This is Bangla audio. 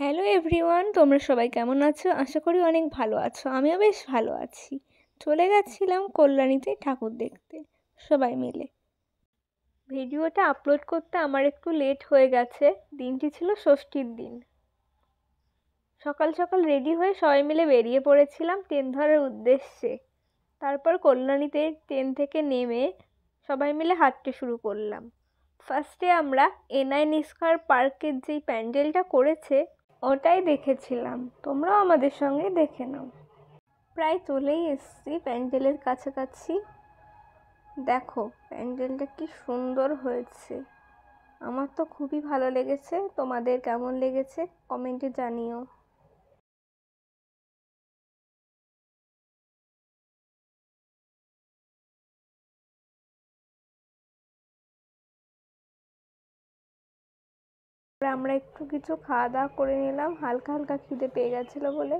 হ্যালো এভরিওয়ান, তোমরা সবাই কেমন আছো? আশা করি অনেক ভালো আছো। আমিও বেশ ভালো আছি। চলে গেছিলাম কল্যাণীতে ঠাকুর দেখতে সবাই মিলে। ভিডিওটা আপলোড করতে আমার একটু লেট হয়ে গেছে। দিনটি ছিল ষষ্ঠীর দিন। সকাল সকাল রেডি হয়ে সবাই মিলে বেরিয়ে পড়েছিলাম ট্রেন ধরার উদ্দেশ্যে। তারপর কল্যাণীতে ট্রেন থেকে নেমে সবাই মিলে হাঁটতে শুরু করলাম। ফার্স্টে আমরা এনআই নিস্কার পার্কের যেই প্যান্ডেলটা করেছে ওটাই দেখেছিলাম। তোমরাও আমাদের সঙ্গে দেখে নাও। প্রায় চলেই এসেছি প্যান্ডেলের কাছাকাছি। দেখো প্যান্ডেলটা কি সুন্দর হয়েছে। আমার তো খুবই ভালো লেগেছে। তোমাদের কেমন লেগেছে কমেন্টে জানিও। আমরা একটু কিছু খাওয়া দাওয়া করে নিলাম, হালকা হালকা খিদে পেয়ে গেছিলো বলে।